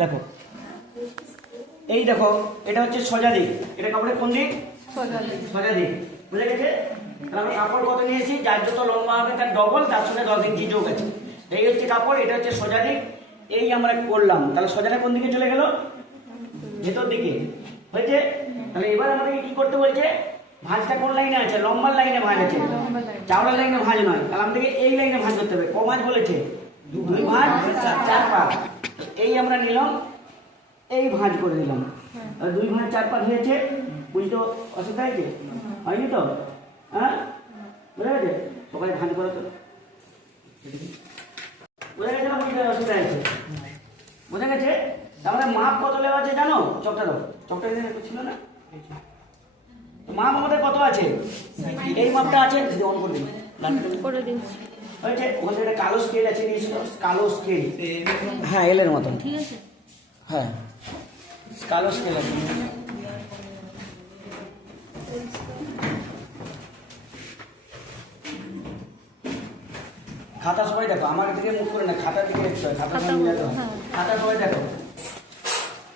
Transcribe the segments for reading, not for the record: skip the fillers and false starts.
দেখো এই দেখো এটা হচ্ছে সোজা দিক, এটা কাপড়ের কোন দিক? সোজা দিক। বুঝে গেছে? তাহলে আমরা কাপড় কত নিয়েছি? যার যত লম্বা হবে তার ডবল, তার সঙ্গে 10 ইঞ্চি যোগ আছে। এই হচ্ছে কাপড়, এটা হচ্ছে সোজা দিক। এই আমরা করলাম, তাহলে সোজাটা কোন দিকে চলে গেল? ভেতর দিকে। হয়েছে? তাহলে এবার আমাদেরকে কি করতে বলছে? ভাঁজটা কোন লাইনে আছে? লম্বার লাইনে ভাঁজ আছে, চাওড়ার লাইনে ভাঁজ নয়। তাহলে আমাদেরকে এই লাইনে ভাঁজ করতে হবে। ক ভাঁজ বলেছে? 2 ভাঁজ 4 পা। এই আমরা নিলাম, এই ভাঁজ করে দিলাম। আর 2 ভাঁজ 4 পা হয়েছে। বুঝতে অসুবিধা হয়েছে? হয়নি তো? হ্যাঁ, বুঝা গেছে? সবাই ভাঁজ করে তো বোঝা গেছে না? বুঝতে অসুবিধা হয়েছে? বোঝা গেছে? তাহলে মাপ কত লেওয়া আছে জানো? চকটা দাও, চকটা ছিল না? মাপ আমাদের কত আছে? এই মাপটা আছে, অন করে দিন, করে দিন। হয়েছে? ওখানে একটা কালো স্কেল আছে, দিয়েছিল কালো স্কেল। হ্যাঁ, এলের মতন, ঠিক আছে? হ্যাঁ, কালো স্কেল আছে। খাতা সবাই দেখো, আমার দিকে মুখ করে না, খাতার দিকে খাতা সবাই দেখো।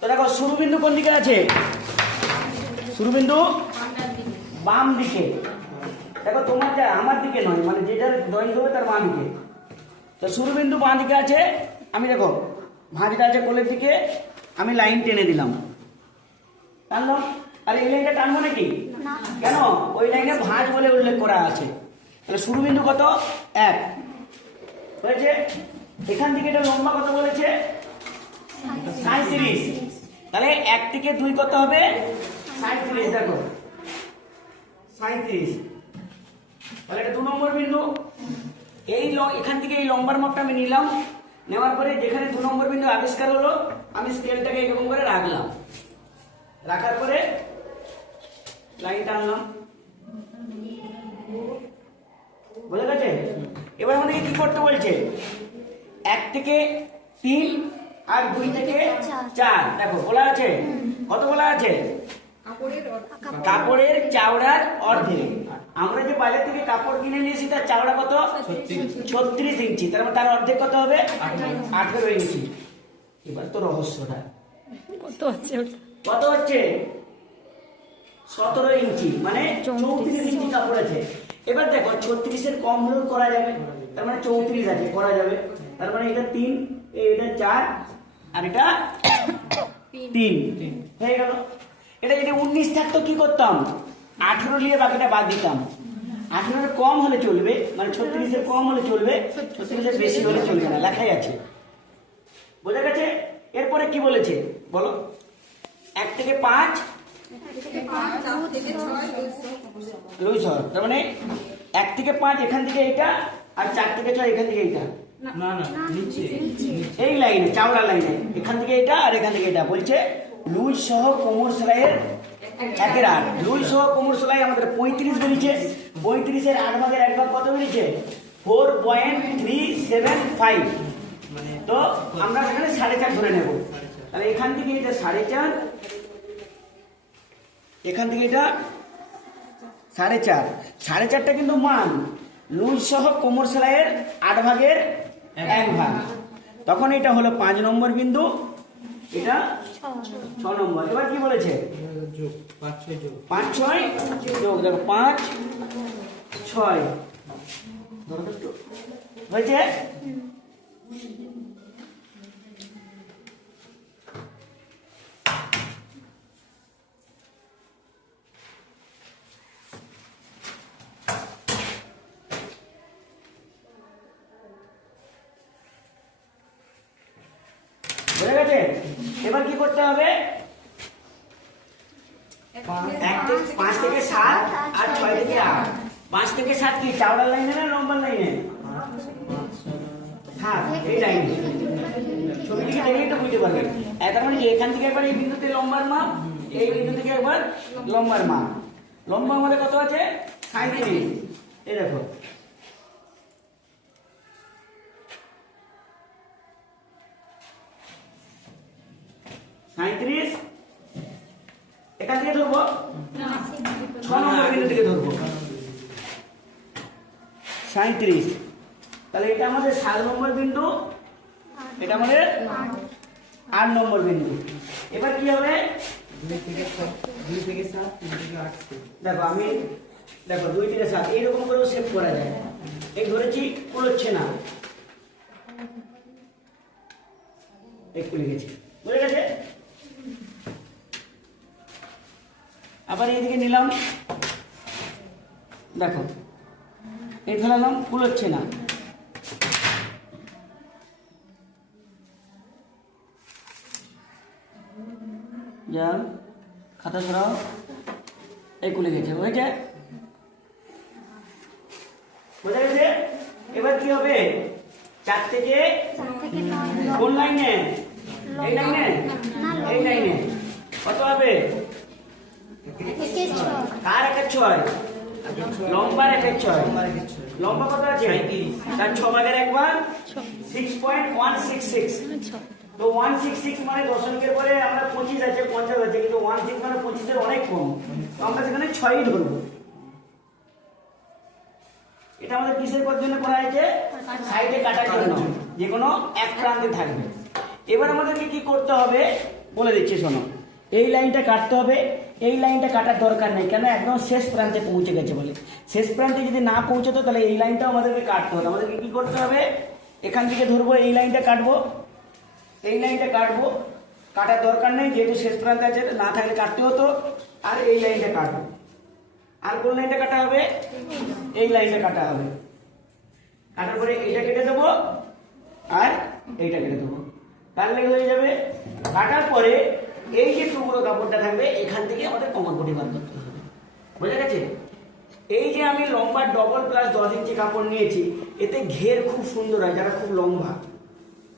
তো দেখো শুরু বিন্দু কোন দিকে আছে? শুরু বিন্দু বাম দিকে। দেখো তোমার যা, আমার দিকে নয়, মানে যেটার ড্রয়িং হবে তার বাম দিকে। তো শুরু বিন্দু বাম দিকে আছে। আমি দেখো ভাঁজটা আছে কোলের দিকে, আমি লাইন টেনে দিলাম, টানলাম। আর এই লাইনটা টানবো নাকি? কেন? ওই লাইনে ভাঁজ বলে উল্লেখ করা আছে। তাহলে শুরু বিন্দু কত? 1 হয়েছে। এখান থেকে এটা লম্বা কত বলেছে? 37। তাহলে 1 থেকে 2 কত হবে? 37। দেখো 37। তাহলে এটা 2 নম্বর বিন্দু। এই এখান থেকে এই লম্বার মাপটা আমি নিলাম, নেওয়ার পরে যেখানে 2 নম্বর বিন্দু আবিষ্কার হলো, আমি স্কেলটাকে এরকম করে রাখলাম। রাখার পরে লাইন টানলাম। বুঝা গেছে? এবার আমাদেরকে কি করতে বলছে? 1 থেকে 3 আর 2 থেকে 4। দেখো বলা আছে, কত বলা আছে? কাপড়ের চাওড়ার অর্ধেক। আমরা যে বাজার থেকে কাপড় কিনে নিয়েছি তার চাওড়া কত? 36 ইঞ্চি। তার মানে তার অর্ধেক কত হবে? 18 ইঞ্চি। এবার তো রহস্যটা কত হচ্ছে? কত হচ্ছে? 17 ইঞ্চি, মানে 34 ইঞ্চি কাপড় আছে। এবার দেখো 36-এর কম হলেও করা যাবে, তার মানে 34 আছে, করা যাবে। তার মানে এটা 3, এটা 4 আর এটা 3 হয়ে গেল। এটা যদি 19 থাকতো কি করতাম? 18 নিয়ে বাকিটা বাদ দিতাম। 18-এর কম হলে চলবে, মানে 36-এর কম হলে চলবে, 36-এর বেশি হলে চলবে না, লেখাই আছে। বোঝা গেছে? এরপরে কি বলেছে বলো? 1 থেকে 5 200। তার মানে 1 থেকে 5 এখান থেকে এইটা, আর 4 থেকে 6 এখান থেকে এইটা। না না, নিচে এই লাইনে, চাওড়া লাইনে, এখান থেকে এটা আর এখান থেকে এটা। বলছে লুজ সহ কোমর সেলাইয়ের 1/8। লুজ সহ কোমর সেলাই আমাদের 35 বেরিয়েছে। 35-এর 8 ভাগের 1 ভাগ কত বেরিয়েছে? 4.375। তো আমরা এখানে 4.5 ধরে নেব। তাহলে এখান থেকে এটা 4.5, এখান থেকে এটা 4.5। 4.5টা কিন্তু মান লুজ সহ কোমর সেলাইয়ের 8 ভাগের 1 ভাগ। তখন এটা হলো 5 নম্বর বিন্দু, এটা 6 নম্বর। এবার কি বলেছে? 5-6 যোগ। দেখো 5-6 হয়েছে। বুঝে গেছে? এবার কি করতে হবে? 5 থেকে 7 আর 6 থেকে 8। 5 থেকে 7 কি চাওড়ার লাইনে না লম্বার লাইনে? হ্যাঁ, এই লাইনে। ছবি থেকে দেখলেই তো বুঝতে পারবে। তার মানে এখান থেকে একবার এই বিন্দুতে লম্বার মাপ, এই বিন্দু থেকে একবার লম্বার মাপ। লম্বা আমাদের কত আছে? 37। এই দেখো এখান থেকে ধরবো, 6 নম্বর বিন্দু থেকে ধরবো 37। তাহলে এটা আমাদের 7 নম্বর বিন্দু, এটা আমাদের 8 নম্বর বিন্দু। এবার কি হবে, 2 থেকে 7, 3 থেকে 8 দেখো আমি 2 থেকে 7 এইরকম করেও সেভ করা যায়। এই ধরেছি কুলোচ্ছে না, একটু লিখেছি, বুঝে গেছে। আবার এইদিকে নিলাম, দেখো এই ফেলালাম, কুলোচ্ছে না, যা খাতা সরাও, এই কুলে গেছে, হয়েছে, বোঝা গেছে। এবার কি হবে, 4 থেকে কোন লাইনে, এই লাইনে, এই লাইনে কত হবে, কার 1/6, লম্বার 1/6, লম্বা কত আছে, তার 6 ভাগের 1 ভাগ 6.166। তো 166 মানে দশমিকের পরে আমরা 25 আছে, 50 আছে, কিন্তু 16 মানে 25 এর অনেক কম, তো আমরা সেখানে 6ই ধরবো। এটা আমাদের কিসের জন্য করা হয়েছে, সাইডে কাটার জন্য, যে কোনো এক প্রান্তে থাকবে। এবার আমাদেরকে কি করতে হবে বলে দিচ্ছি, শোনো। এই লাইনটা কাটতে হবে, এই লাইনটা কাটার দরকার নেই, কেন একদম শেষ প্রান্তে পৌঁছে গেছে বলে। শেষ প্রান্তে যদি না পৌঁছতো তাহলে এই লাইনটাও আমাদেরকে কাটতে হবে। আমাদেরকে কি করতে হবে, এখান থেকে ধরবো, এই লাইনটা কাটবো, এই লাইনটা কাটবো, কাটার দরকার নেই যেহেতু শেষ প্রান্তে আছে, না থাকলে কাটতে হতো। আর এই লাইনটা কাটবো, আর কোন লাইনটা কাটা হবে, এই লাইনটা কাটা হবে। কাটার পরে এইটা কেটে দেবো আর এইটা কেটে দেবো, তাহলে হয়ে যাবে। কাটার পরে এই যে টুকরো কাপড়টা থাকবে, এখান থেকে আমাদের কোমরপটি বার করতে হবে, বোঝা গেছে। এই যে আমি লম্বা ডবল প্লাস 10 ইঞ্চি কাপড় নিয়েছি, এতে ঘের খুব সুন্দর হয়, যারা খুব লম্বা,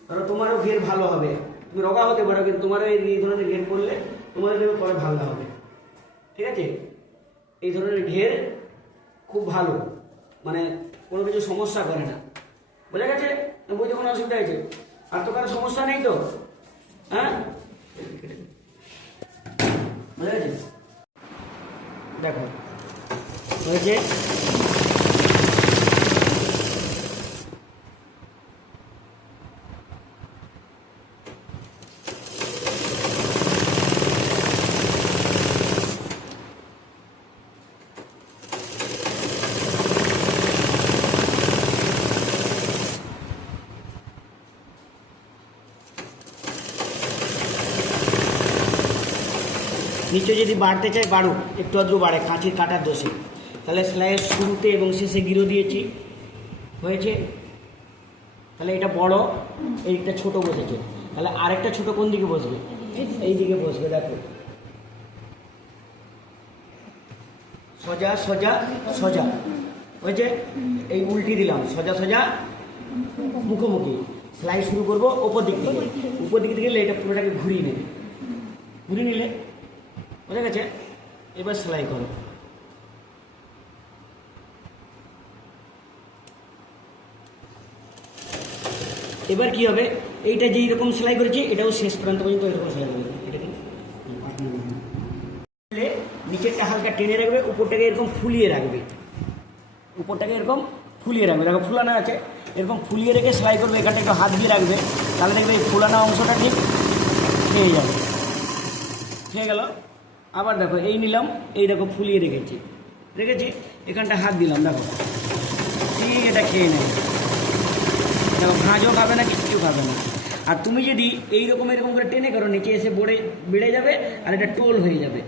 ধরো তোমারও ঘের ভালো হবে, তুমি রোগা হতে পারো, কিন্তু তোমারও এই ধরনের ঘের করলে তোমাদের পরে ভালো হবে, ঠিক আছে। এই ধরনের ঘের খুব ভালো, মানে কোনো কিছু সমস্যা করে না, বোঝা গেছে। বুঝতে কোনো অসুবিধা হয়েছে, আর তো কারো সমস্যা নেই তো, হ্যাঁ, বোঝা গেছে। দেখো হয়েছে, নিচে যদি বাড়তে চাই বাড়ুক, একটু আধটু বাড়ে কাঁচির কাটার দোষে। তাহলে সেলাইয়ের শুরুতে এবং শেষে গিরো দিয়েছি, হয়েছে। তাহলে এটা বড়, এইটা ছোট বসেছে, তাহলে আরেকটা ছোট কোন দিকে বসবে, এই দিকে বসবে। দেখো সোজা সোজা সোজা, হয়েছে। এই উল্টি দিলাম, সোজা সোজা মুখোমুখি। সেলাই শুরু করবো ওপর দিক থেকে, উপর দিক থেকে এটা পুরোটাকে ঘুরিয়ে নেবে, ঘুরিয়ে নিলে বোঝা গেছে। এবার সেলাই করো, এবার কি হবে, এইটা যে এরকম সেলাই করেছি এটাও শেষ প্রান্ত পর্যন্ত এরকম সেলাই করবে। এটাকে নিচেরটা হালকা টেনে রাখবে, উপরটাকে এরকম ফুলিয়ে রাখবে, উপরটাকে এরকম ফুলিয়ে রাখবে। দেখো ফুলানো আছে, এরকম ফুলিয়ে রেখে সেলাই করবে। এখানটা একটু হাত দিয়ে রাখবে, তাহলে দেখবে এই ফুলানো অংশটা ঠিক খেয়ে যাবে, খেয়ে গেল। আবার দেখো এই নিলাম, এই দেখো ফুলিয়ে রেখেছি, এখানটা হাত দিলাম, দেখো ঠিক এটা খেয়ে নেয়। দেখো ভাঁজও খাবে না, কিচ্ছু খাবে না। আর তুমি যদি এইরকম এরকম করে টেনে করো, নিচে এসে বেড়ে যাবে আর এটা টোল হয়ে যাবে।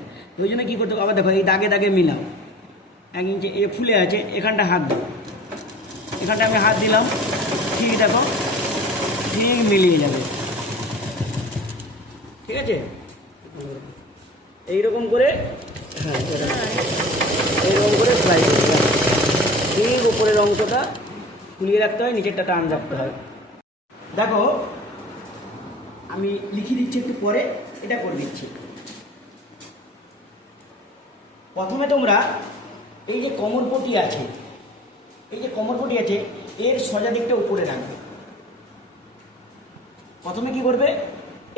ওই জন্য কী করতে হবে, আবার দেখো এই দাগে দাগে মিলাও, 1 ইঞ্চি এ ফুলে আছে, এখানটা হাত দাও, এখানটা আমি হাত দিলাম, ঠিক দেখো ঠিক মিলিয়ে যাবে, ঠিক আছে। এইরকম করে, হ্যাঁ এইরকম করে সেলাই করতে হয়। ঠিক উপরের অংশটা ফুলিয়ে রাখতে হয়, নিচেরটা টান রাখতে হয়। দেখো আমি লিখে দিচ্ছি, একটু পরে এটা করে দিচ্ছি। প্রথমে তোমরা এই যে কোমরপটি আছে, এই যে কোমরপটি আছে, এর সোজা দিকটা উপরে রাখবে। প্রথমে কি করবে,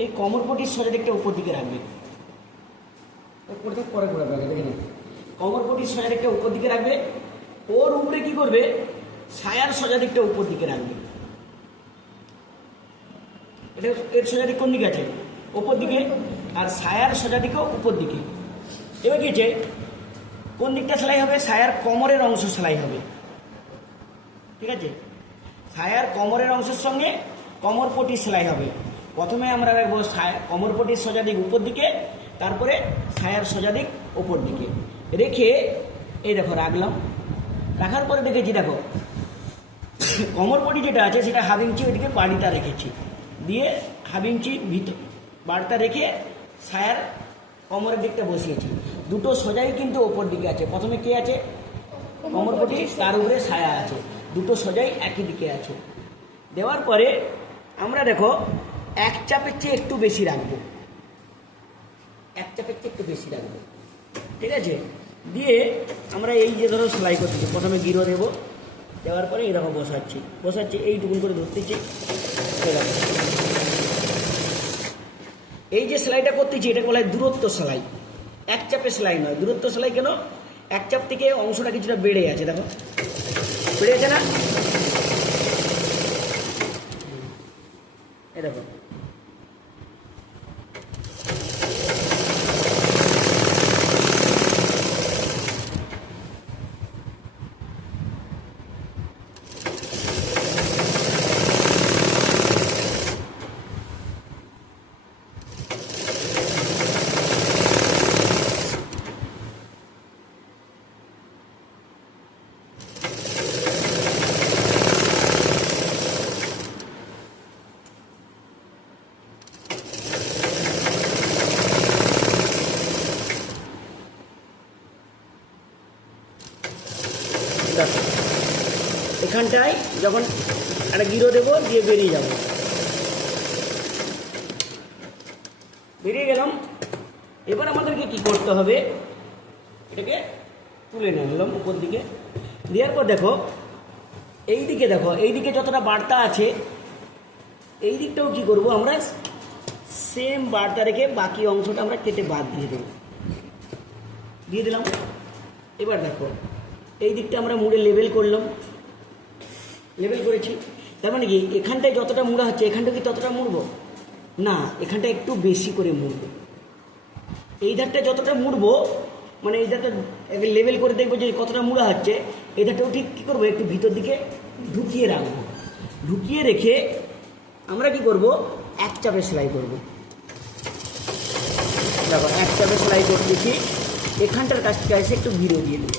এই কোমরপটির সোজা দিকটা উপর দিকে রাখবে, পরে ঘোরাবে, আগে দেখে নেবে। কোমরপটির সোজা দিকটা উপর দিকে রাখবে, ওর উপরে কি করবে, ছায়ার সোজা দিকটা উপর দিকে রাখবে। এটা এর সোজা দিক কোন দিকে আছে? ওপর দিকে। আর সায়ার সোজা দিকেও উপর দিকে। এবার কি হচ্ছে, কোন দিকটা সেলাই হবে? সায়ার কোমরের অংশ সেলাই হবে, ঠিক আছে? সায়ার কোমরের অংশের সঙ্গে কোমর পটি সেলাই হবে। প্রথমে আমরা রাখবো কোমর পটির সোজা দিক উপর দিকে, তারপরে সায়ার সোজা দিক উপর দিকে রেখে এই দেখো রাখলাম। রাখার পরে দেখেছি দেখো কোমর পটি যেটা আছে সেটা হাফ ইঞ্চি ওইদিকে বাড়িটা রেখেছি, দিয়ে হাফ ইঞ্চি ভিতর বাড়িটা রেখে সায়ার কোমরের দিকটা বসিয়েছি। দুটো সোজাই কিন্তু ওপর দিকে আছে। প্রথমে কে আছে? কোমর পটি, তার উপরে সায়া আছে, দুটো সোজাই একই দিকে আছে। দেওয়ার পরে আমরা দেখো এক চাপের চেয়ে একটু বেশি রাখবো, এক চাপের চেয়ে একটু বেশি রাখবো, ঠিক আছে? দিয়ে আমরা এই যে ধরো সেলাই করতেছি, প্রথমে গিরো দেবো, দেওয়ার পরে এরকম বসাচ্ছি এইটুকুন করে ধরতেছি। এই যে সেলাইটা করতেছি এটা বলা হয় দূরত্ব সেলাই, এক চাপে সেলাই নয়। দূরত্ব সেলাই কেন? এক চাপ থেকে অংশটা কিছুটা বেড়ে আছে, দেখো বেড়ে আছে না? এই দেখো দেখো এখানটায় যখন একটা গিরো দেবো, দিয়ে বেরিয়ে যাব, বেরিয়ে গেলাম। এবার আমাদেরকে কি করতে হবে? এটাকে তুলে নিলাম উপর দিকে, দেওয়ার পর দেখো এই দিকে, দেখো এই দিকে যতটা বার্তা আছে এই দিকটাও কি করব আমরা সেম বার্তা রেখে বাকি অংশটা আমরা কেটে বাদ দিয়ে দেব, দিয়ে দিলাম। এবার দেখো এই দিকটা আমরা মুড়ে লেবেল করলাম, লেবেল করেছি, তার মানে কি এখানটায় যতটা মুড়া হচ্ছে এখানটা কি ততটা মুড়বো না, এখানটা একটু বেশি করে মুড়বো। এই ধারটা যতটা মুড়বো, মানে এই ধারটা লেবেল করে দেখবো যে কতটা মুড়া হচ্ছে, এই ধারটাও ঠিক কী করবো একটু ভিতর দিকে ঢুকিয়ে রাখবো। ঢুকিয়ে রেখে আমরা কি করব? এক চাপে সেলাই করব। দেখো এক চাপে সেলাই করতেছি, এখানটার কাছ থেকে এসে একটু ভিড়ে দিয়ে দেবো।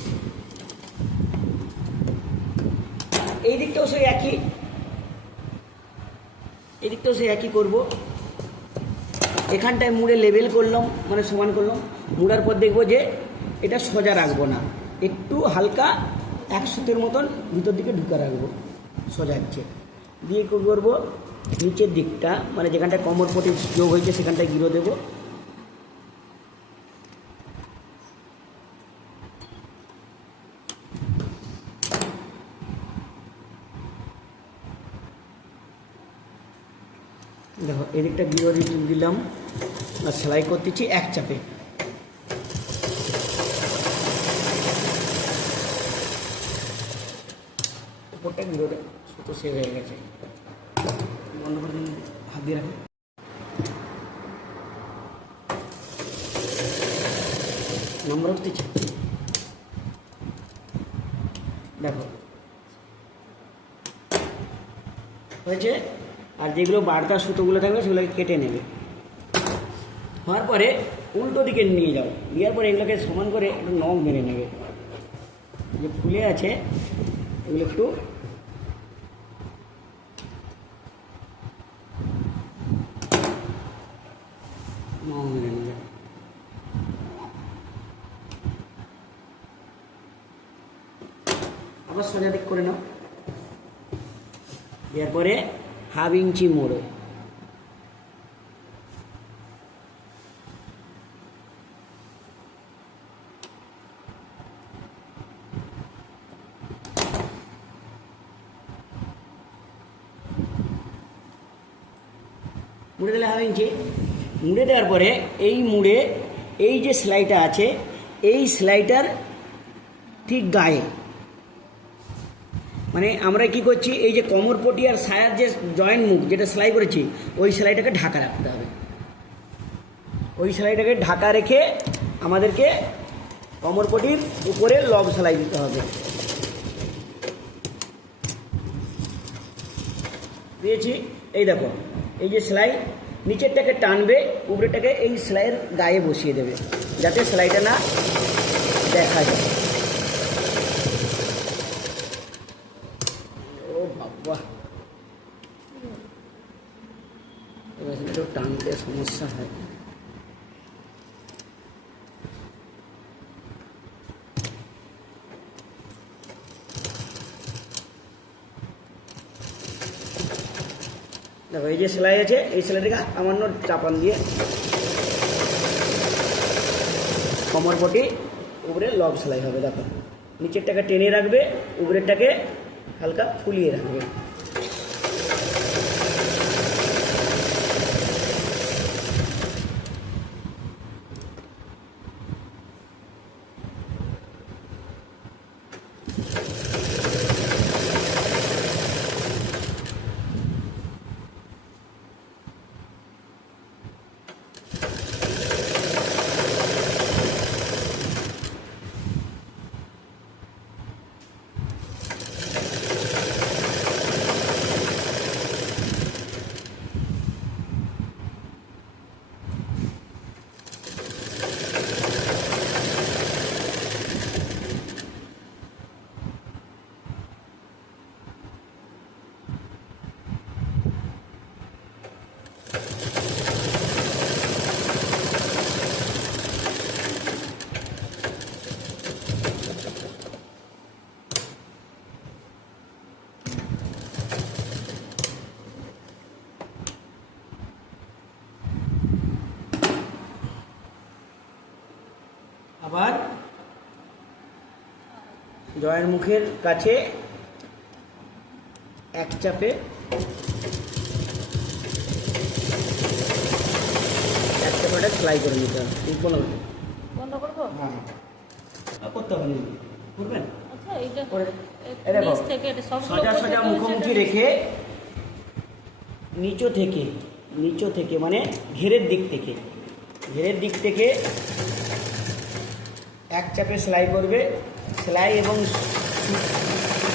এই দিকটাও সেই একই, এই দিকটাও সেই একই করবো। এখানটায় মুড়ে লেবেল করলাম, মানে সমান করলাম। মুড়ার পর দেখবো যে এটা সোজা রাখবো না, একটু হালকা এক সুতের মতন ভিতর দিকে ঢুকে রাখবো, সোজাচ্ছে। দিয়ে কী করবো? নিচের দিকটা মানে যেখানটায় কোমর পটি যোগ হয়েছে সেখানটায় গিরো দেবো। দেখো এদিকটা গিরো দিলাম আর সেলাই করতেছি এক চাপে। উপরটা গিরোটা সুতো সেভ হয়ে গেছে, বন্ধ করে হাত দিয়ে রাখো। নম্বর উঠতেছে, দেখো হয়েছে। আর যেগুলো বার্তার সুতোগুলো থাকবে সেগুলোকে কেটে নেবে। হওয়ার পরে উল্টো দিকে নিয়ে যাও, নেওয়ার পরে এগুলোকে সমান করে একটু নখ মেরে নেবে। যে ফুলে আছে এগুলো একটু নখ মেরে নেবে। আবার সোজা দিক করে নাও। এরপরে হাফ ইঞ্চি মোড়ো, মুড়ে দিলে হাফ ইঞ্চি। মুড়ে দেওয়ার পরে এই মুড়ে এই যে সেলাইটা আছে এই সেলাইটার ঠিক গায়ে মানে আমরা কি করছি, এই যে কোমরপটি আর সায়ার যে জয়েন্ট মুখ যেটা সেলাই করেছি, ওই সেলাইটাকে ঢাকা রাখতে হবে। ওই সেলাইটাকে ঢাকা রেখে আমাদেরকে কোমরপটির উপরে লব সেলাই দিতে হবে। দিয়েছি, এই দেখো এই যে সেলাই নিচেরটাকে টানবে, উপরেরটাকে এই সেলাইয়ের গায়ে বসিয়ে দেবে যাতে সেলাইটা না দেখা যায়। ও বাবা, এবার একটু টানতে সমস্যা হয়। দেখো এই যে সেলাই আছে, এই সেলাইটাকে সামান্য চাপান দিয়ে কোমরপটি উপরে লব সেলাই হবে। দেখো নিচেরটাকে টেনে রাখবে, উপরেরটাকে হালকা ফুলিয়ে রাখবে। আবার জয়ের মুখের কাছে এক চাপে ওটা সেলাই করে নিতে হবে। বন্ধ করবো? হ্যাঁ, করতে হবে না, করবেন। আচ্ছা, এইটা এই দেখো, নিচ থেকে এটা সবগুলো সোজা সোজা মুখোমুখি রেখে নিচু থেকে মানে ঘেরের দিক থেকে এক চাপে সেলাই করবে। সেলাই এবং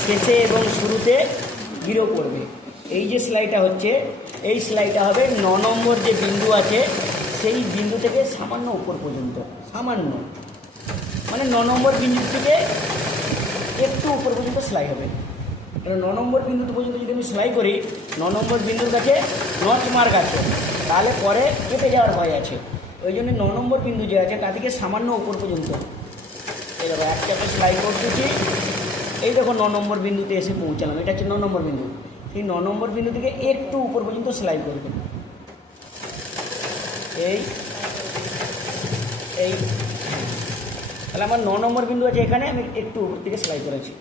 শেষে এবং শুরুতে জিরো করবে। এই যে সেলাইটা হচ্ছে, এই সেলাইটা হবে 9 নম্বর যে বিন্দু আছে সেই বিন্দু থেকে সামান্য উপর পর্যন্ত, সামান্য মানে 9 নম্বর বিন্দু থেকে একটু উপর পর্যন্ত সেলাই হবে। 9 নম্বর বিন্দু পর্যন্ত যদি আমি সেলাই করি, 9 নম্বর বিন্দুর কাছে নচ মার্ক আছে, তাহলে পরে কেটে যাওয়ার ভয় আছে। ওই জন্য 9 নম্বর বিন্দু যে আছে তা থেকে সামান্য উপর পর্যন্ত এই দেখো এক চাপে সেলাই করতেছি। এই দেখো 9 নম্বর বিন্দুতে এসে পৌঁছালাম, এটা হচ্ছে 9 নম্বর বিন্দু। সেই 9 নম্বর বিন্দু থেকে একটু উপর পর্যন্ত সেলাই করবে। এই তাহলে আমার 9 নম্বর বিন্দু আছে এখানে, আমি একটু উপর থেকে সেলাই করেছি।